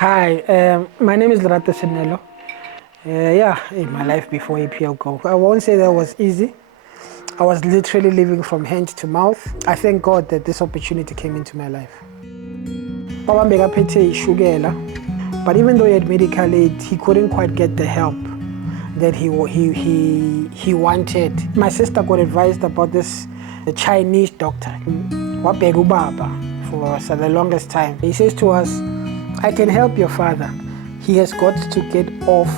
Hi, my name is Lerato Senelo. In my life before APL Go, I won't say that was easy. I was literally living from hand to mouth. I thank God that this opportunity came into my life. Baba Megapete Shugela, but even though he had medical aid, he couldn't quite get the help that he wanted. My sister got advised about this the Chinese doctor, Wabegu Baba, for the longest time. He says to us, I can help your father. He has got to get off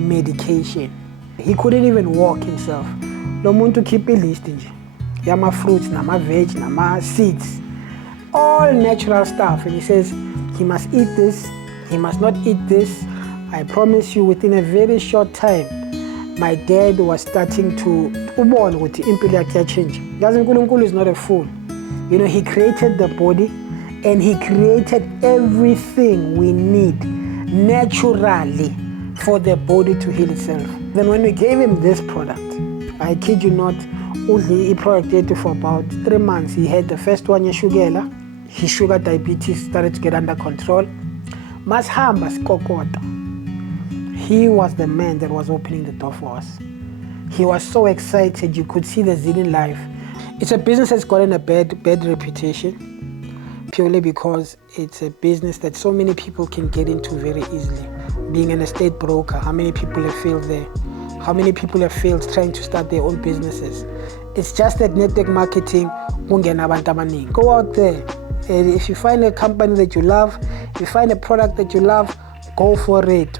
medication. He couldn't even walk himself. Lo muntu keep a list nje. Yama fruits, nama veg, nama seeds. All natural stuff. And he says, he must eat this, he must not eat this. I promise you, within a very short time, my dad was starting to ubona ukuthi impilo yakhe change. Yazi uNkulunkulu is not a fool. You know, he created the body and he created everything we need naturally for the body to heal itself. Then when we gave him this product, I kid you not, he product yet for about 3 months. He had the first one, Shugela. His sugar diabetes started to get under control. Mashamba Skokota. He was the man that was opening the door for us. He was so excited, you could see the zeal in life. It's a business that's gotten a bad reputation, purely because it's a business that so many people can get into very easily. Being an estate broker, how many people have failed there? How many people have failed trying to start their own businesses? It's just that network marketing. Go out there, and if you find a company that you love, if you find a product that you love, go for it.